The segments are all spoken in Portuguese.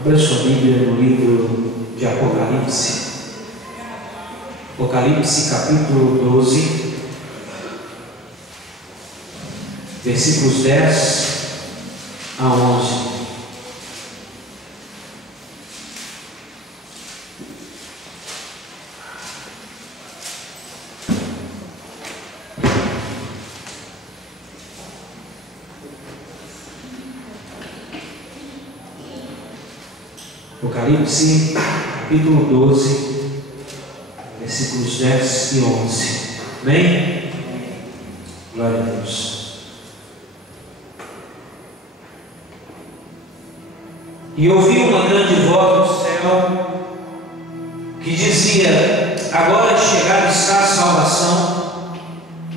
Abra sua Bíblia no livro de Apocalipse. Apocalipse capítulo 12, versículos 10 a 11. Apocalipse capítulo 12, versículos 10 e 11. Amém? Glória a Deus. E ouvi uma grande voz do céu que dizia: agora chegada está a salvação,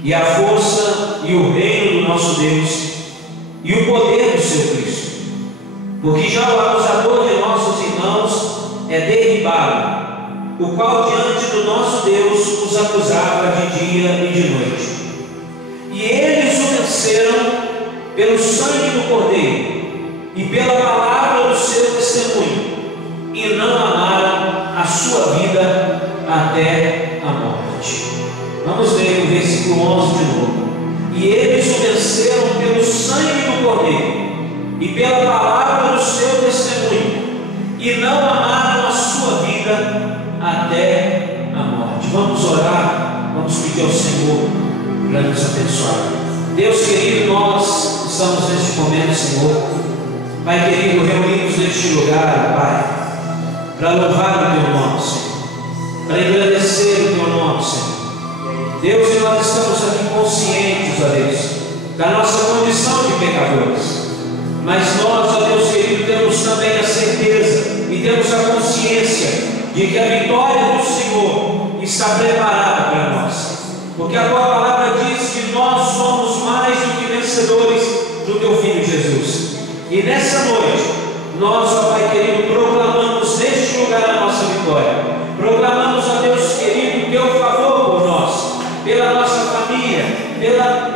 e a força e o reino do nosso Deus, e o poder do seu Cristo, porque já o acusador de nossos irmãos é derribado, o qual diante do nosso Deus os acusava de dia e de noite. E eles o venceram pelo sangue do Cordeiro e pela palavra do seu testemunho, e não amaram a sua vida até a morte. Vamos ler o versículo 11 de novo. E eles o venceram pelo sangue do Cordeiro e pela palavra do seu testemunho, e não amaram a sua vida até a morte. Vamos orar, vamos pedir ao Senhor para nos abençoar. Deus querido, nós estamos neste momento, Senhor, Pai querido, reunidos neste lugar, Pai, para louvar o Teu nome, Senhor, para agradecer o Teu nome, Senhor. Deus, e nós estamos aqui conscientes, ó Deus, da nossa condição de pecadores. Mas nós, ó Deus querido, temos também a certeza e temos a consciência de que a vitória do Senhor está preparada para nós. Porque a Tua palavra diz que nós somos mais do que vencedores do Teu Filho Jesus. E nessa noite, nós, ó Pai querido, proclamamos neste lugar a nossa vitória. Proclamamos, ó Deus querido, o Teu favor por nós, pela nossa família,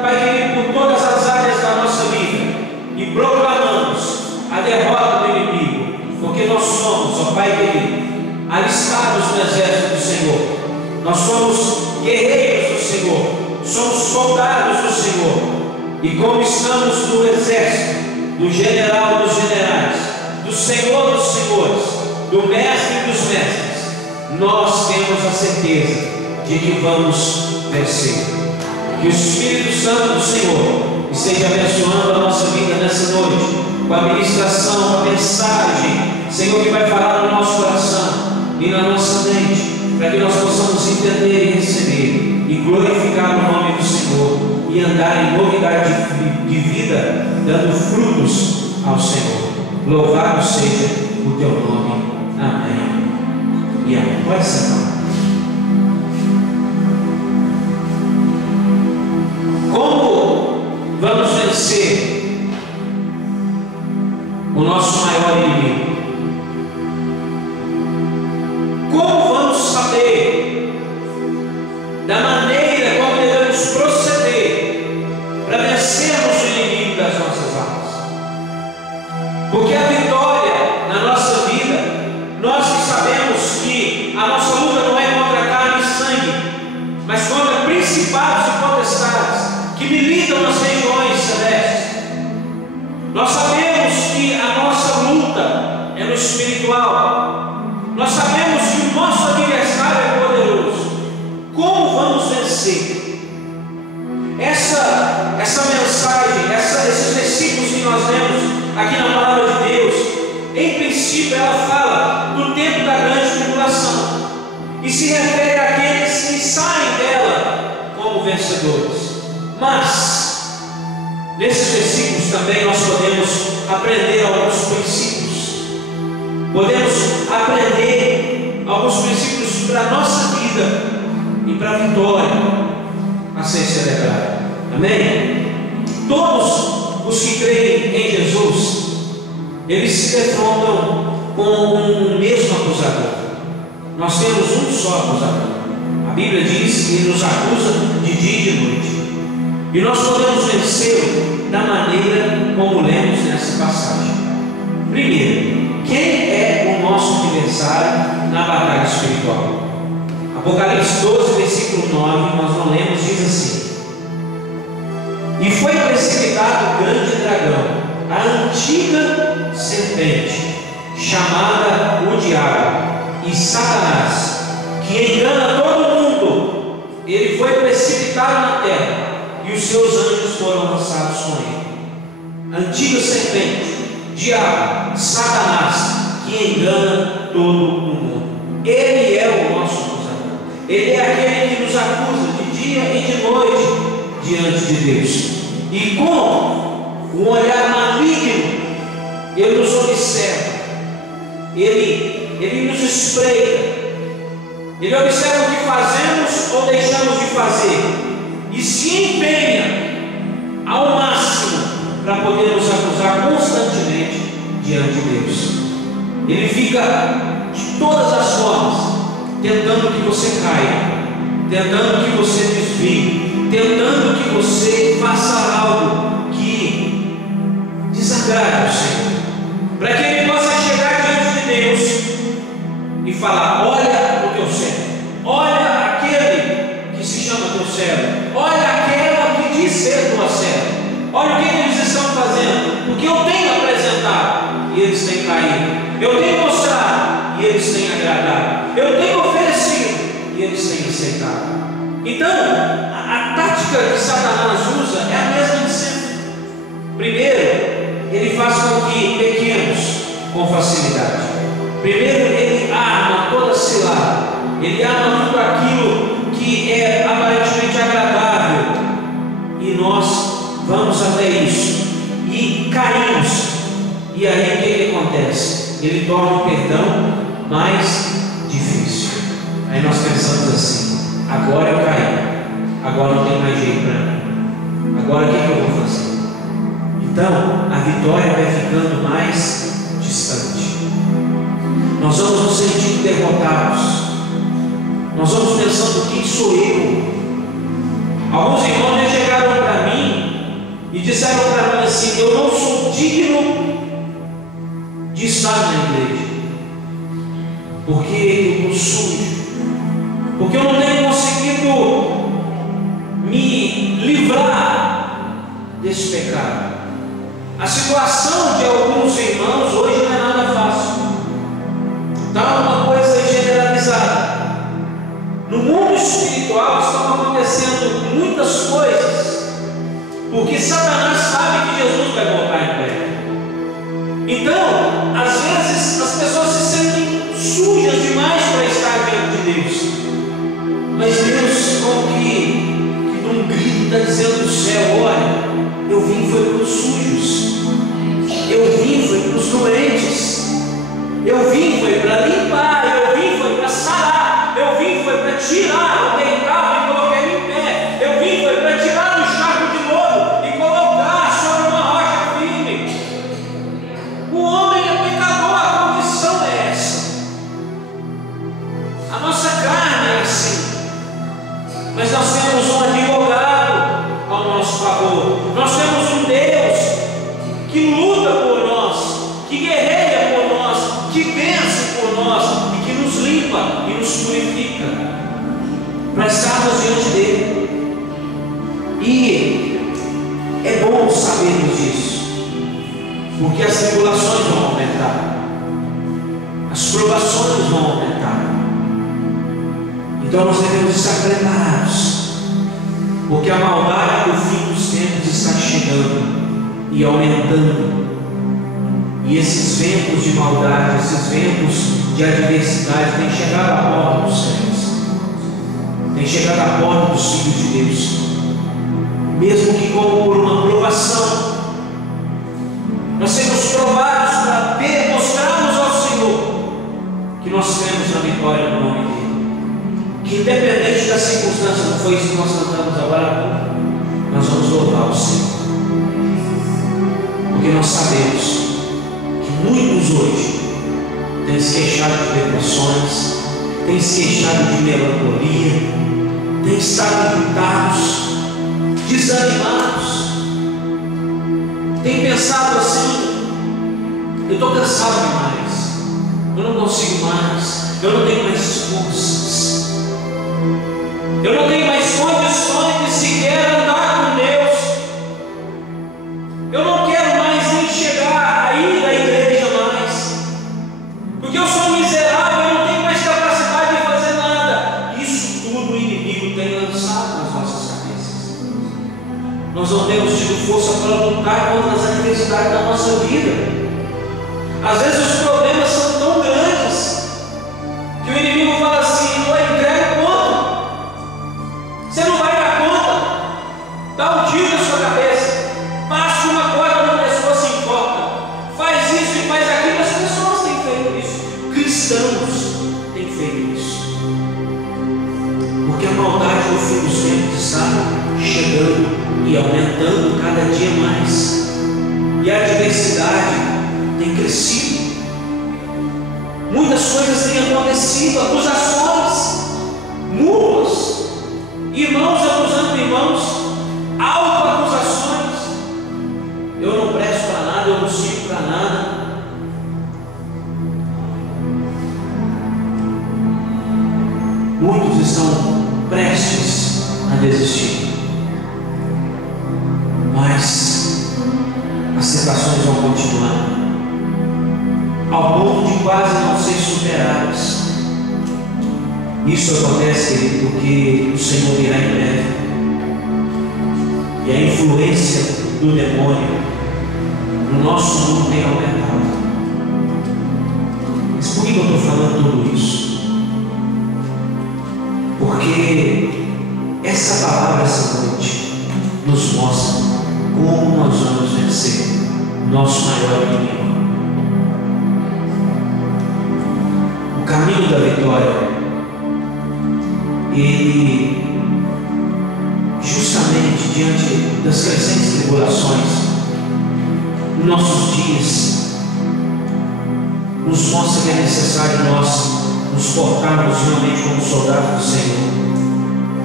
Pai querido, por todas as áreas da nossa vida. E proclamamos a derrota do inimigo, porque nós somos, ó Pai querido, alistados no exército do Senhor. Nós somos guerreiros do Senhor, somos soldados do Senhor. E como estamos no exército do general dos generais, do Senhor dos senhores, do mestre dos mestres, nós temos a certeza de que vamos vencer. Que o Espírito Santo do Senhor esteja abençoando a nossa vida nessa noite, com a ministração, a mensagem, Senhor, que vai falar no nosso coração e na nossa mente, para que nós possamos entender e receber e glorificar o nome do Senhor e andar em novidade de vida, dando frutos ao Senhor. Louvado seja o Teu nome. Amém e amém. Pode sentar. Como vamos vencer o nosso maior inimigo? Como vamos saber da maneira como devemos proceder para vencermos o inimigo das nossas almas? Porque a vitória na nossa vida, nós que sabemos que a nossa luta não é contra carne e sangue, mas contra principados e potestades que militam nas regiões celestes. Nós sabemos que a nossa luta é no espiritual. Nós sabemos que o nosso adversário é poderoso. Como vamos vencer? Essa mensagem, esses versículos que nós lemos aqui na palavra de Deus, em princípio ela fala do tempo da grande tribulação e se refere àqueles que saem dela como vencedores. Mas nesses versículos também nós podemos aprender alguns princípios. Podemos aprender alguns princípios para a nossa vida e para a vitória a ser celebrada. Amém? Todos os que creem em Jesus, eles se defrontam com um mesmo acusador. Nós temos um só acusador. A Bíblia diz que ele nos acusa de dia e de noite. E nós podemos vencê-lo da maneira como lemos nessa passagem. Primeiro, quem é Apocalipse 12, versículo 9, nós não lemos, diz assim: e foi precipitado o grande dragão, a antiga serpente, chamada o diabo e Satanás, que engana todo mundo. Ele foi precipitado na terra, e os seus anjos foram lançados com ele. Antiga serpente, diabo, Satanás, que engana todo o mundo. Ele é o nosso acusador. Ele é aquele que nos acusa de dia e de noite diante de Deus. E com um olhar maligno, ele nos observa, ele nos espreita, ele observa o que fazemos ou deixamos de fazer, e se empenha ao máximo para poder nos acusar constantemente diante de Deus. Ele fica de todas as formas tentando que você caia, tentando que você desvie, tentando que você faça algo que desagrade o Senhor, para que ele possa chegar diante de Deus e falar: olha o teu servo, olha aquele que se chama teu servo, olha aquela que diz ser tua serva, olha o que eles estão fazendo, o que eu tenho apresentado e eles têm caído, eu tenho mostrado e eles têm agradado, eu tenho oferecido e eles têm aceitado. Então, a tática que Satanás usa é a mesma de sempre. Primeiro, ele faz com que pequemos com facilidade. Primeiro, ele arma toda cilada, ele arma tudo aquilo que é aparentemente agradável, e nós vamos até isso e caímos. E aí o que acontece? Ele torna o perdão mais difícil. Aí nós pensamos assim: agora eu caí, agora não tem mais jeito para mim, agora o que eu vou fazer? Então a vitória vai ficando mais distante, nós vamos nos sentindo derrotados, nós vamos pensando: quem sou eu? Alguns irmãos já chegaram para mim e disseram para mim assim: eu não sou digno de estar na igreja, porque eu estou sujo, porque eu não tenho conseguido me livrar desse pecado. A situação de alguns irmãos hoje não é nada fácil, está uma coisa generalizada. No mundo espiritual estão acontecendo muitas coisas, porque Satanás sabe que Jesus vai voltar em breve. Então, às vezes, as pessoas se sentem sujas demais para estar diante de Deus. Mas Deus, como que num grito está dizendo do céu: olha, eu vim foi para os sujos, eu vim foi para os doentes, eu vim foi para limpar, eu vim foi para sarar, eu vim foi para tirar o deitado e colocar ele em pé, eu vim foi para tirar o charco de lodo e colocar sobre uma rocha firme. O homem é pecador, a condição é essa. A nossa carne é assim. Mas nós temos um advogado ao nosso favor. Nós temos um Deus que luta por nós, que guerreia por nós, que vence por nós e que nos limpa e nos purifica para estarmos diante dele. E é bom sabermos disso, porque as tribulações vão aumentar, as provações vão aumentar. Então nós devemos estar preparados, porque a maldade do fim dos tempos está chegando e aumentando, e esses ventos de maldade, esses ventos de adversidade têm chegado à porta dos céus, têm chegado à porta dos filhos de Deus, mesmo que como por uma provação. Nós sermos provados para mostrarmos ao Senhor que nós cremos na vitória no nome dele, que independente da circunstância, não foi isso que nós cantamos agora há pouco, nós vamos louvar o Senhor, porque nós sabemos que muitos hoje têm se queixado de depressões, têm se queixado de melancolia, têm estado irritados, desanimados, têm pensado assim: eu estou cansado demais, eu não consigo mais, eu não tenho mais forças. adversidade da nossa vida. Às vezes os problemas são tão grandes que o inimigo fala assim: não entrega conta, você não vai dar conta, dá um tiro na sua cabeça, passa uma corda na pessoa, se enforca, faz isso e faz aquilo. As pessoas têm feito isso, cristãos têm feito isso, porque a maldade no fim dos tempos está chegando e aumentando cada dia mais, e a adversidade tem crescido, muitas coisas têm acontecido, acusações mútuas, irmãos acusando irmãos, autoacusações. Eu não presto para nada, eu não sirvo para nada. Muitos estão prestes a desistir, mas as tentações vão continuar, ao ponto de quase não ser superadas. Isso acontece, querido, porque o Senhor virá em breve, e a influência do demônio no nosso mundo tem aumentado. Mas por que eu estou falando tudo isso? Porque essa palavra essa noite nos mostra como nós vamos vencer o nosso maior inimigo. O caminho da vitória, ele, justamente diante das crescentes tribulações, nos nossos dias, nos mostra que é necessário nós nos portarmos realmente como soldados do Senhor,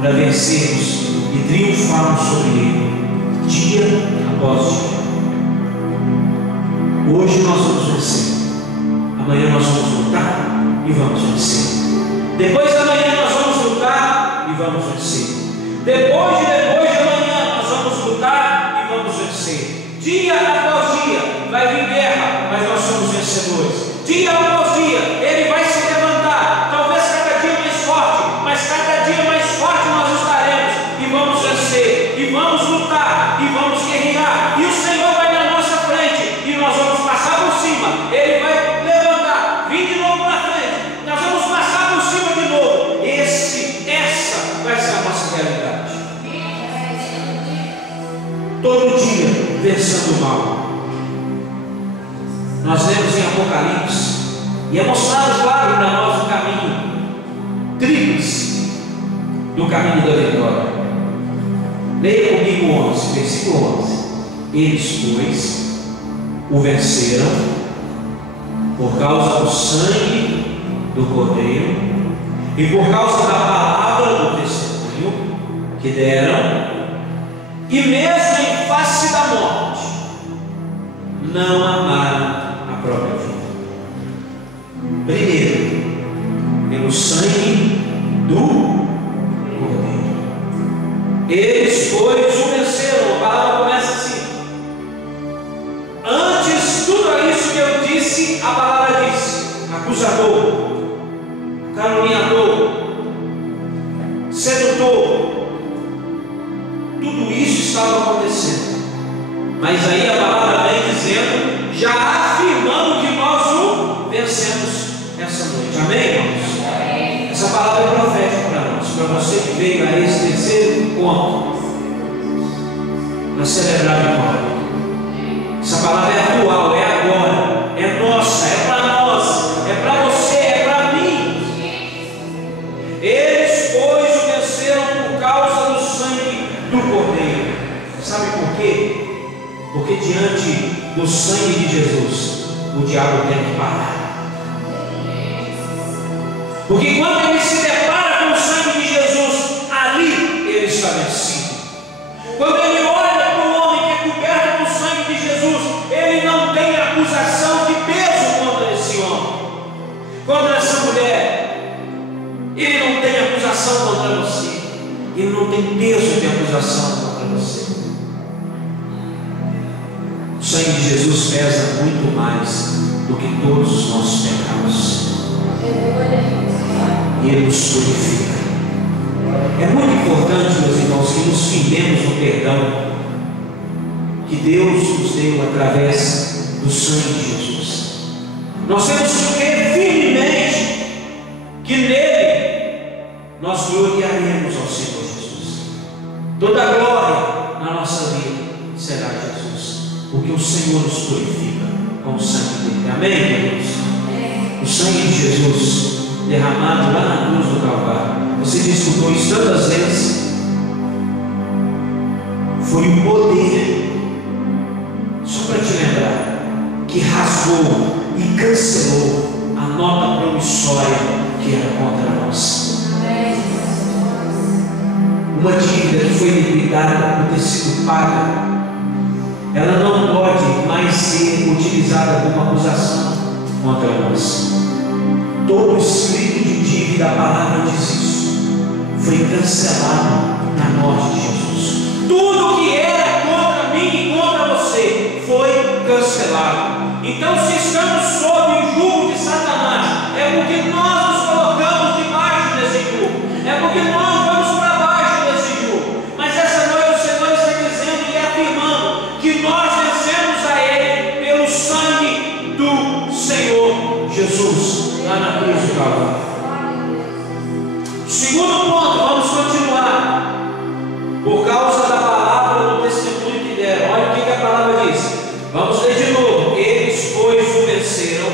para vencermos e triunfarmos sobre Ele, dia após dia. Hoje nós vamos vencer, amanhã nós vamos lutar e vamos vencer. Depois da manhã nós vamos lutar e vamos vencer. Depois de amanhã nós vamos lutar e vamos vencer. Dia após dia vai vir guerra, mas nós somos vencedores. Dia após dia Ele vai se levantar, talvez cada dia mais forte, mas cada dia mais forte nós estaremos e vamos vencer, e vamos lutar, e vamos guerrear, e o Senhor vai na nossa frente, e nós vamos passar por cima. Ele vai levantar, vir de novo na frente, nós vamos passar por cima de novo. Essa vai ser a nossa realidade. Todo dia vencendo o mal. Nós lemos em Apocalipse, e é mostrado claro para nós o caminho, trilhos do caminho da vitória. Leia comigo 11, versículo 11. Eles, pois, o venceram por causa do sangue do Cordeiro e por causa da palavra do testemunho que deram, e mesmo em face da morte não amaram a própria vida. Primeiro, pelo sangue do Cordeiro. Eles, pois, o venceram. A palavra começa assim: antes tudo isso que eu disse, a palavra disse: acusador, caluniador, sedutor. Tudo isso estava acontecendo, mas aí a palavra vem dizendo, já afirmando que nós o vencemos essa noite. Amém, irmãos? Essa palavra é profética para nós, para você que veio a esse terceiro ponto, para celebrar a vitória. Essa palavra é atual, é agora, é nossa, é para nós, é para você, é para mim. Eles, pois, o venceram por causa do sangue do Cordeiro. Sabe por quê? Porque diante do sangue de Jesus, o diabo tem que parar. Porque quando ele se depara com o sangue de Jesus, ali ele está vencido. Quando ele olha para o homem que é coberto com o sangue de Jesus, ele não tem acusação de peso contra esse homem, contra essa mulher. Ele não tem acusação contra você. Ele não tem peso de acusação contra você. O sangue de Jesus pesa muito mais do que todos os nossos pecados. E Ele nos purifica. É muito importante, meus irmãos, que nos firmemos no perdão. que Deus nos deu através do sangue de Jesus. Nós temos que crer firmemente que nele nós gloriaremos ao Senhor Jesus. Toda a glória na nossa vida será Jesus, porque o Senhor nos purifica com o sangue dele. Amém, queridos? O sangue de Jesus derramado lá na cruz do Calvário, você já escutou isso tantas vezes, foi o poder, só para te lembrar, que rasgou e cancelou a nota promissória que era contra nós. Uma dívida que foi liquidada por ter sido paga, ela não pode mais ser utilizada como acusação contra nós. Todo escrito de dívida, a palavra diz isso, foi cancelado na morte de Jesus. Tudo que era contra mim e contra você foi cancelado. Então, se estamos sob o jugo de Satanás, é porque nós nos colocamos debaixo desse jugo, é porque nós vamos para baixo desse jugo. Mas essa noite o Senhor está dizendo e afirmando que nós vencemos a Ele pelo sangue do Senhor Jesus, lá na cruz do Calvário. Segundo ponto, vamos continuar. Por causa da palavra do testemunho que deram. Olha o que a palavra diz. Vamos ler de novo. Eles, pois, o venceram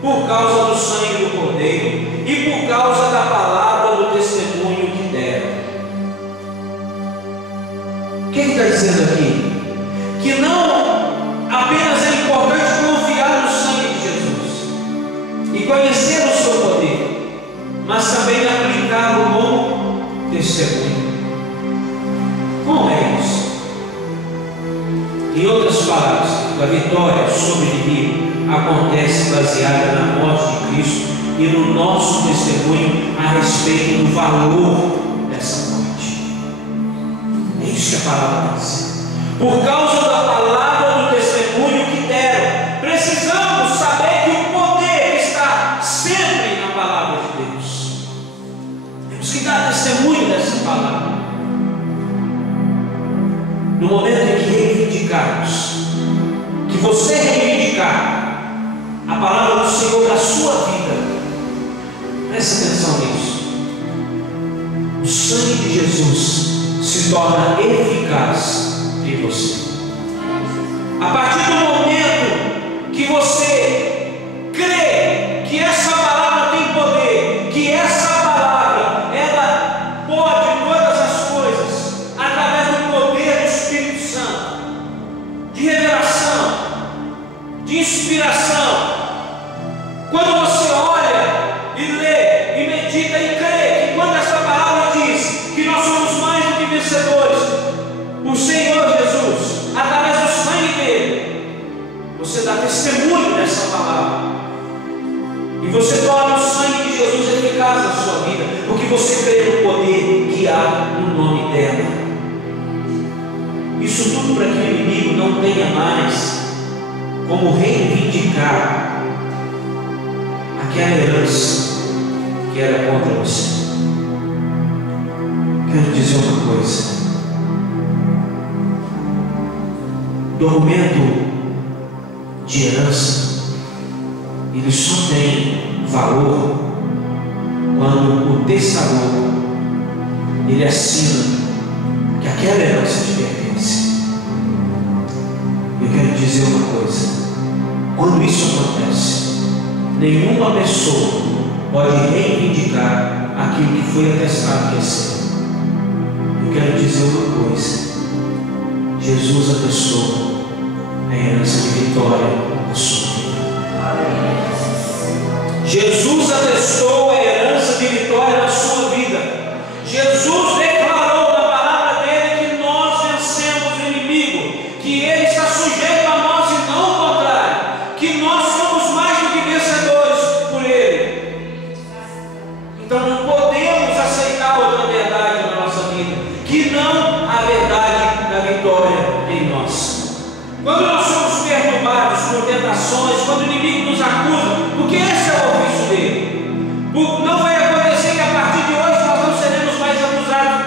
por causa do sangue do Cordeiro e por causa da palavra do testemunho que deram. O que ele está dizendo aqui? Que não apenas é importante confiar no sangue de Jesus e conhecer o seu poder, mas também aplicá-lo como testemunho. Como é isso? Em outras palavras, a vitória sobre o inimigo acontece baseada na morte de Cristo e no nosso testemunho a respeito do valor dessa morte. É isso que a palavra está dizendo. Por causa da palavra do testemunho que deram, precisamos saber que o poder está sempre na palavra de Deus. Temos que dar testemunho dessa palavra. No momento em que reivindicarmos, que você reivindicar a palavra do Senhor para a sua vida, preste atenção nisso. O sangue de Jesus se torna eficaz em você. A partir do momento que você crê que essa palavra tem poder, que essa palavra ela pode todas as coisas através do poder do Espírito Santo, de revelação, de inspiração. Quando você olha e lê e medita e crê que quando essa palavra diz que nós somos mais do que vencedores, o Senhor Jesus, através do sangue dele, você dá testemunho dessa palavra e você torna o sangue de Jesus eficaz na sua vida, porque você crê no poder que há no nome dela. Isso tudo para que o inimigo não tenha mais como reivindicar aquela herança que era contra você. Quero dizer uma coisa: documento de herança, ele só tem valor quando o testador ele assina que aquela herança te pertence. Eu quero dizer uma coisa: quando isso acontece, nenhuma pessoa pode reivindicar aquilo que foi atestado que é seu. Eu quero dizer uma coisa: Jesus atestou a herança de vitória na sua vida. Jesus atestou a herança de vitória na sua vida. Jesus declarou na palavra dele que nós vencemos o inimigo, que ele está sujeito a nós e não o contrário, que nós somos mais do que vencedores por ele. Então não podemos aceitar outra verdade na nossa vida que não a verdade da vitória em nós. Quando nós somos perturbados por tentações, quando o inimigo nos acusa, porque esse é o ofício dele, não vai acontecer que a partir de hoje nós não seremos mais acusados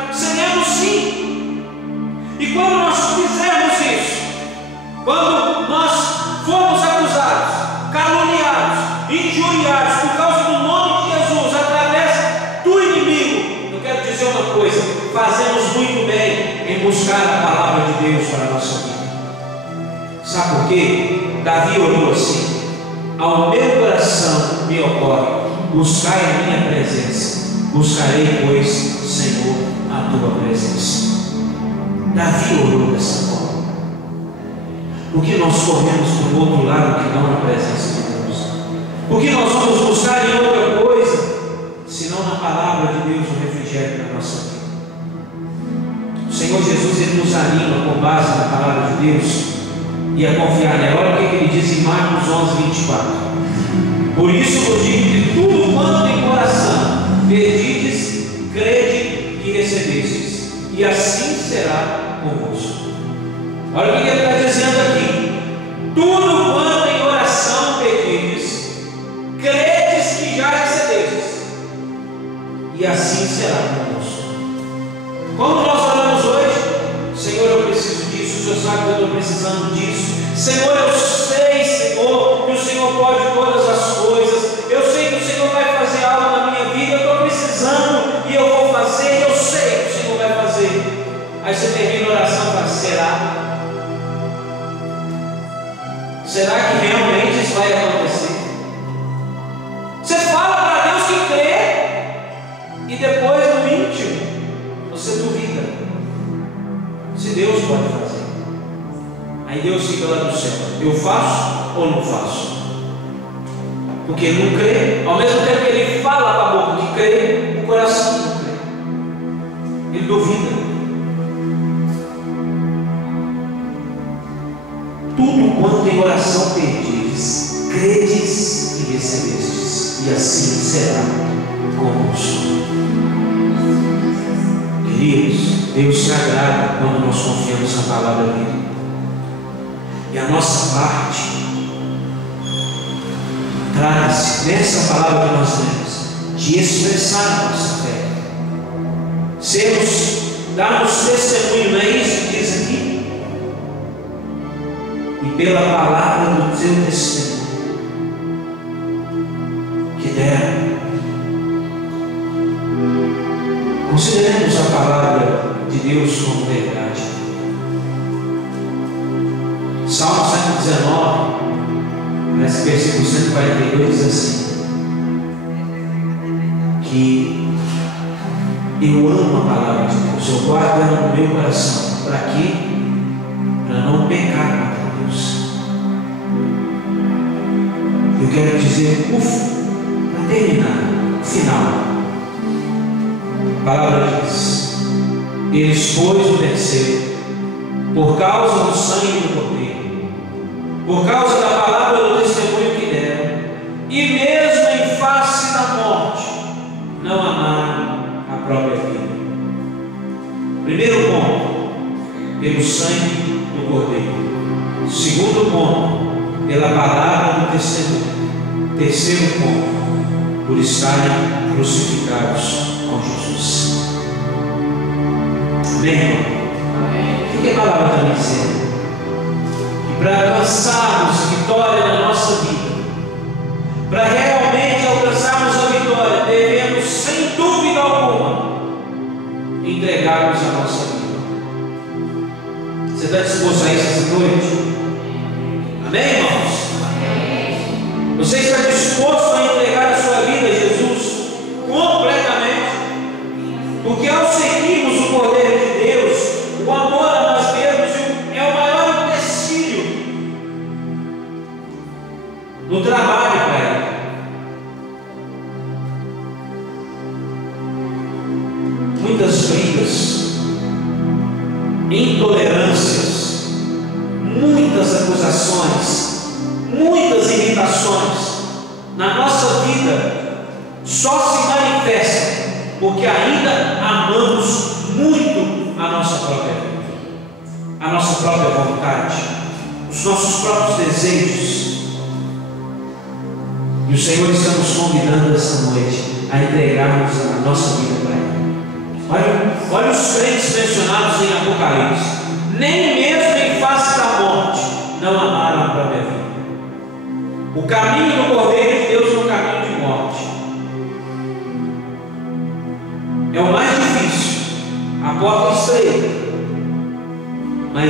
injuriados por causa do nome de Jesus, através do inimigo, eu quero dizer uma coisa: fazemos muito bem em buscar a palavra de Deus para a nossa vida. Sabe por quê? Davi orou assim: ao meu coração me ocorre, buscai a minha presença, buscarei, pois, Senhor, a tua presença. Davi orou dessa forma. Porque nós corremos para o outro lado que não na presença de Deus? Porque nós vamos buscar em outra coisa, senão na palavra de Deus, o refrigério da nossa vida. O Senhor Jesus, Ele nos anima com base na palavra de Deus e a confiar nela. Olha o que Ele diz em Marcos 11:24: por isso vos digo que tudo quanto em coração pedides, crede que recebestes, e assim será convosco. Olha o que Ele está dizendo aqui: tudo quanto em oração pedides, credes que já recebestes, e assim será convosco. Como nós oramos hoje: Senhor, eu preciso disso, o Senhor sabe que eu estou precisando disso. Senhor, eu sei, Senhor, que o Senhor pode todas as coisas. Eu sei que o Senhor vai fazer algo na minha vida. Eu estou precisando e eu vou fazer. Eu sei que o Senhor vai fazer. Aí você termina a oração e fala: será? Será que realmente isso vai acontecer? Você fala para Deus que crê e depois no íntimo você duvida se Deus pode fazer. Aí Deus fica lá no céu: eu faço ou não faço? Porque ele não crê. Ao mesmo tempo que ele fala com a boca que crê, o coração não crê. Ele duvida. Tudo quanto em oração pedis, credes que recebestes, e assim será convosco. Queridos, Deus se agrada quando nós confiamos na palavra dele. E a nossa parte trata-se, nessa palavra que nós temos, de expressar a nossa fé. Darmos testemunho, não é isso que diz aqui? E pela palavra do teu testemunho que der. Consideremos a palavra de Deus como verdade. Salmo 119, nesse versículo 142, diz assim: que eu amo a palavra de Deus, eu guardo ela no meu coração. Para quê? Para não pecar contra Deus. Eu quero dizer, para terminar, final, a palavra diz: eles, pois, o venceram por causa do sangue do Cordeiro, por causa da palavra do testemunho que deram, e mesmo em face da morte, não amaram a própria vida. Primeiro ponto, pelo sangue do Cordeiro. Segundo ponto, pela palavra do testemunho. Terceiro ponto, por estarem crucificados com Jesus. Amém, irmão? O que a palavra está me dizendo? Que para alcançarmos vitória na nossa vida, para realmente alcançarmos a vitória, devemos, sem dúvida alguma, entregarmos a nossa vida. Você está disposto a isso essa noite? Amém, irmãos? Amém. Você está disposto a entregar a sua vida a Jesus completamente? Porque ao seguirmos o poder de Deus, o amor a nós mesmos é o maior empecilho no trabalho para Ele. Muitas brigas, intolerâncias, muitas acusações, muitas irritações na nossa vida só se manifestam porque ainda amamos muito a nossa própria vida, a nossa própria vontade, os nossos próprios desejos. E o Senhor está nos convidando esta noite a entregarmos a nossa vida para Ele. Olha os crentes mencionados em Apocalipse: nem mesmo em face da morte não amaram a própria vida. O caminho do Cordeiro de Deus é um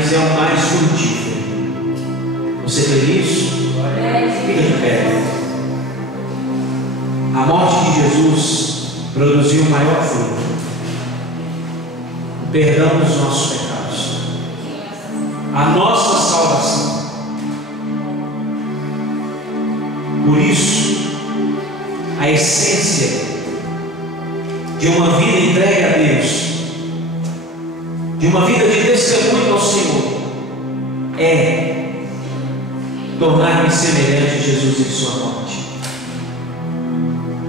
mas é o mais frutífero. Você crê nisso? Fica de pé. A morte de Jesus produziu o maior fruto, o perdão dos nossos pecados, a nossa salvação. Por isso, a essência de uma vida entregue a Deus, de uma vida de testemunho ao Senhor, é tornar-me semelhante a Jesus em sua morte.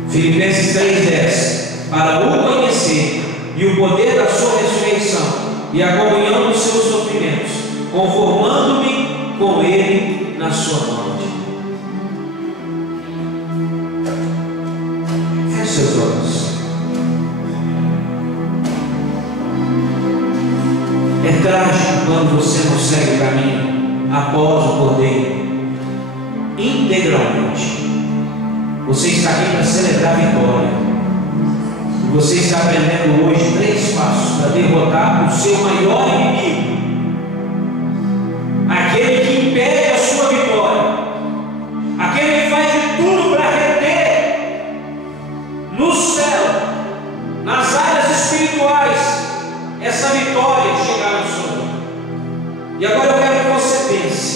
Filipenses 3,10: para o conhecer e o poder da sua ressurreição e a comunhão dos seus sofrimentos, conformando-me com Ele na sua morte. Feche seus olhos. É trágico quando você não segue o caminho após o Cordeiro integralmente. Você está aqui para celebrar a vitória. E você está aprendendo hoje 3 passos para derrotar o seu maior inimigo, aquele que impede a sua vitória, aquele que faz de tudo para reter no céu, nas áreas espirituais, essa vitória chegar no Senhor. E agora eu quero que você pense: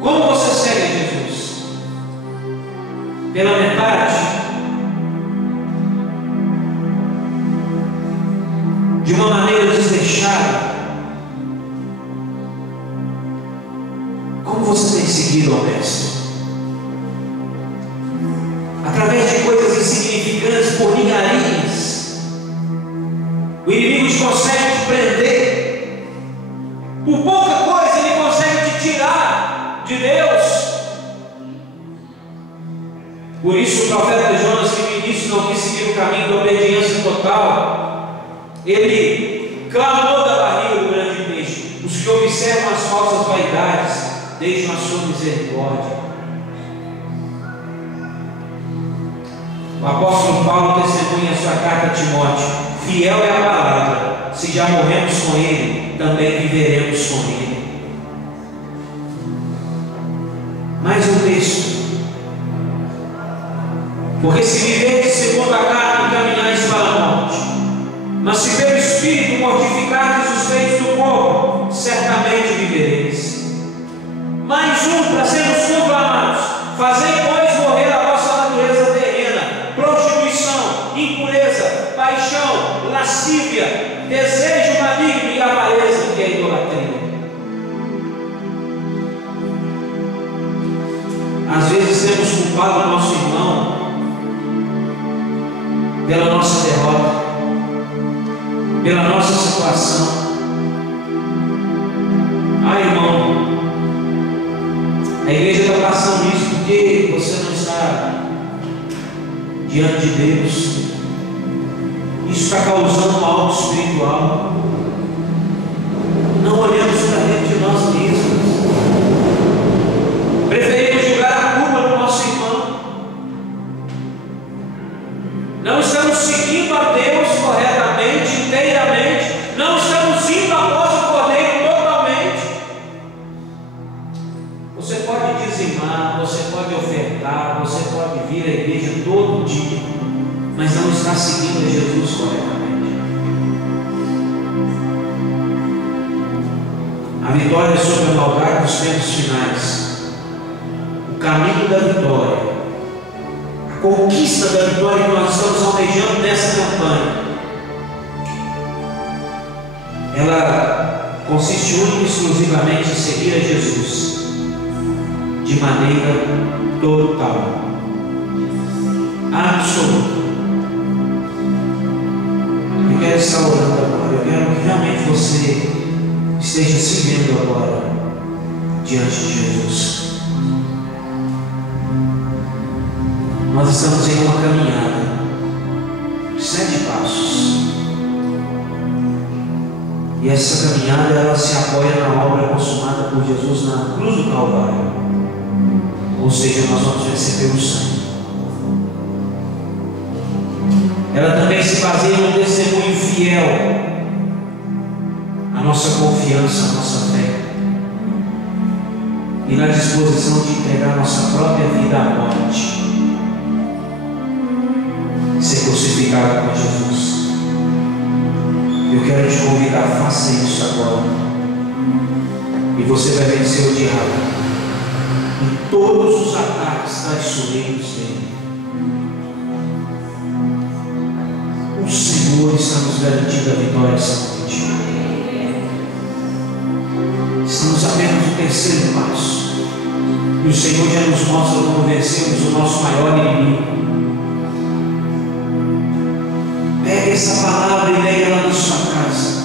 como você segue a Jesus? Pela metade? De uma maneira desleixada? Como você tem seguido ao Mestre? Através de coisas insignificantes, por ninharias, o inimigo te consegue te prender. Por pouca coisa ele consegue te tirar de Deus. Por isso o profeta Jonas, que no início não quis seguir o caminho da obediência total, ele clamou da barriga do grande peixe: os que observam as falsas vaidades deixam a sua misericórdia. O apóstolo Paulo testemunha em sua carta a Timóteo: fiel é a palavra, se já morremos com ele, também viveremos com ele. Mais um texto: porque se viveres segundo a carne, caminhais para a morte, mas se pelo Espírito mortificardes os feitos do corpo, certamente vivereis. Mais um para sermos conclamados: fazei, pois, morrer a vossa natureza terrena, prostituição, impureza, paixão, lascívia, desejo maligno e avareza, que é a idolatria. Às vezes temos culpado o nosso irmão pela nossa derrota, pela nossa situação. Ah, irmão, a igreja está passando isso porque você não está diante de Deus. Isso está causando um algo espiritual. Não olhamos para dentro de nós mesmos. Preferimos jogar a culpa no nosso irmão. Não estamos seguindo a Deus corretamente, inteiramente. Não estamos indo após o Cordeiro totalmente. Você pode dizimar, você pode ofertar, você pode vir à igreja todo dia, mas não está seguindo a Jesus corretamente. A vitória sobre a maldade dos tempos finais, o caminho da vitória, a conquista da vitória que nós estamos almejando nessa campanha, ela consiste única e exclusivamente em seguir a Jesus de maneira total, absoluta. Eu quero estar orando agora. Eu quero que realmente você esteja se vendo agora diante de Jesus. Nós estamos em uma caminhada de 7 passos. E essa caminhada, ela se apoia na obra consumada por Jesus na cruz do Calvário. Ou seja, nós vamos receber o sangue. Ela também se baseia no testemunho fiel, a nossa confiança, a nossa fé e na disposição de entregar nossa própria vida à morte, ser crucificado com Jesus. Eu quero te convidar, faça isso agora, e você vai vencer o diabo e todos os ataques traiçoeiros dele. O Senhor está nos garantindo a vitória essa noite. Estamos apenas no terceiro passo, e o Senhor já nos mostra como vencemos o nosso maior inimigo. Pegue essa palavra e leia ela na sua casa.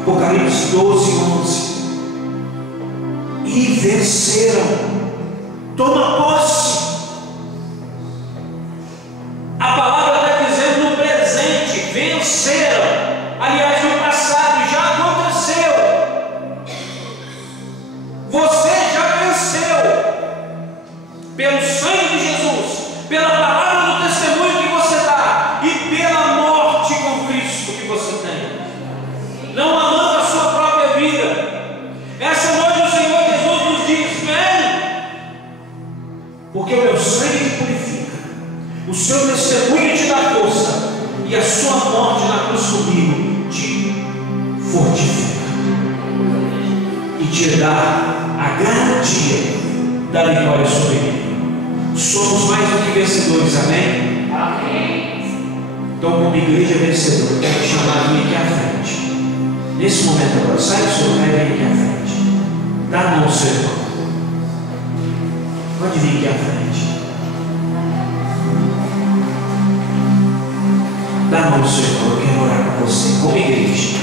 Apocalipse 12:11. E venceram. Toma posse. A palavra está dizendo no presente: venceram. Aliás, no passado já aconteceu. Você já venceu pelo sangue de Jesus, pela palavra do testemunho que você dá e pela morte com Cristo que você tem, não amando a sua própria vida. Essa noite o Senhor Jesus nos diz: vem, porque o meu sangue te purifica, o seu testemunho te dá força, e a sua morte na cruz comigo te fortifica e te dá a garantia da vitória sobre mim. Somos mais do que vencedores, amém? Amém. Então, como igreja vencedora, eu quero te chamar a vir aqui à frente. Nesse momento agora, sai do seu lugar e vem aqui à frente. Dá a mão ao seu irmão. Pode vir aqui à frente. Dá a mão ao seu irmão, eu quero orar com você, como igreja.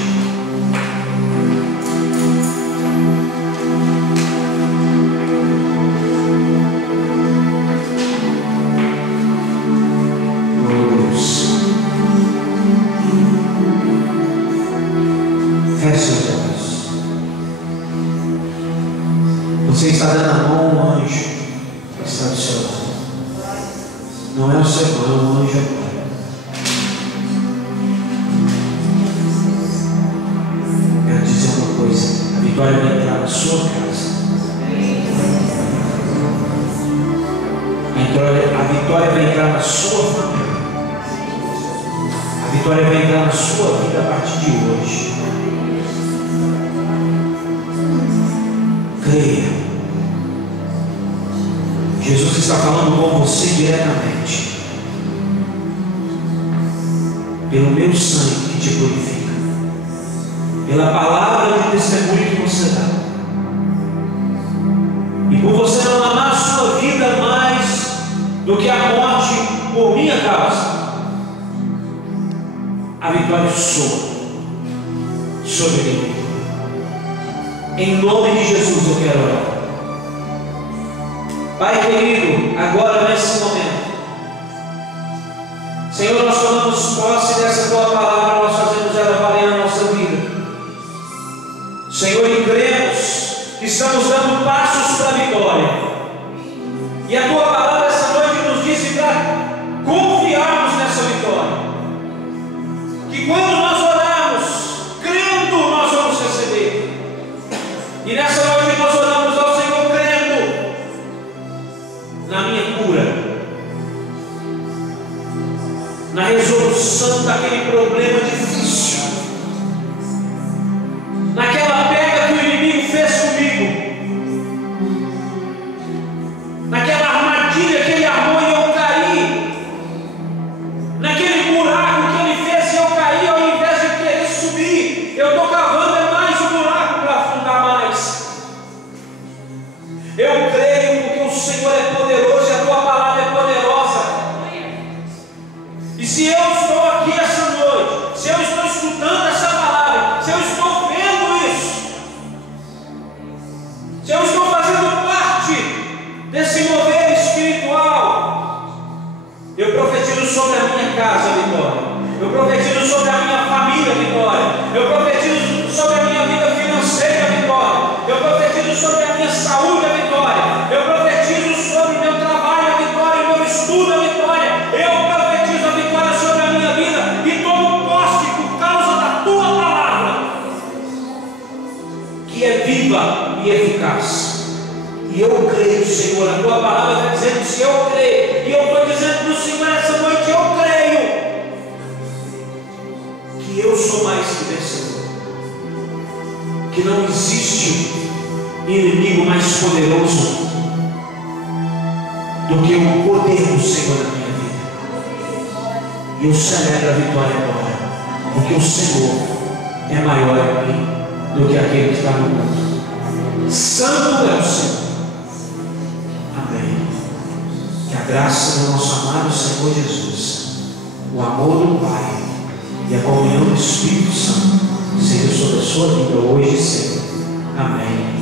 Você está dando a mão a um anjo que está do seu lado. Não é o seu irmão, é um anjo agora. Quero dizer uma coisa: a vitória vai entrar na sua casa. A vitória vai entrar na sua família. A vitória vai entrar na sua vida a partir de hoje. Creia. Jesus está falando com você diretamente. Pelo meu sangue que te purifica, pela palavra de testemunho que você dá, e por você não amar a sua vida mais do que a morte por minha causa, a vitória soa sobre mim. Em nome de Jesus eu quero orar. Pai querido, agora nesse momento, Senhor, nós tomamos posse dessa tua palavra, nós fazemos ela valer na nossa vida. Senhor, e cremos que estamos dando passos para a vitória. E a tua palavra essa noite nos diz para confiarmos nessa vitória. Que quando nós orarmos, crendo, nós vamos receber. E nessa noite nós oramos ao Senhor crendo na minha cura, na resolução daquele problema difícil, naquela pega que o inimigo fez comigo, naquela armadilha que ele armou e eu caí, naquele buraco que ele fez e eu caí, ao invés de querer subir, eu estou cavando mais um buraco para afundar mais. Eu creio porque o Senhor é poderoso e a tua palavra é poderosa. E se eu estou aqui essa noite, se eu estou escutando essa palavra, se eu estou vendo isso, se eu estou fazendo parte desse mover espiritual, eu profetizo sobre a minha casa a vitória, eu profetizo sobre a minha família a vitória, eu profetizo sobre a minha vida financeira a vitória, eu profetizo sobre a minha saúde a vitória, eu profetizo sobre o meu trabalho a vitória, o meu estudo a vitória, eu profetizo a vitória sobre a minha vida e tomo posse por causa da tua palavra. palavra está dizendo se eu creio. E eu estou dizendo para o Senhor essa noite, eu creio que eu sou mais que vencedor. Que não existe inimigo mais poderoso do que o poder do Senhor na minha vida. E eu celebro a vitória agora, porque o Senhor é maior em mim do que aquele que está no mundo. Santo é o Senhor. Amém. Que a graça do nosso amado Senhor Jesus, o amor do Pai e a comunhão do Espírito Santo seja sobre a sua vida hoje e sempre. Amém.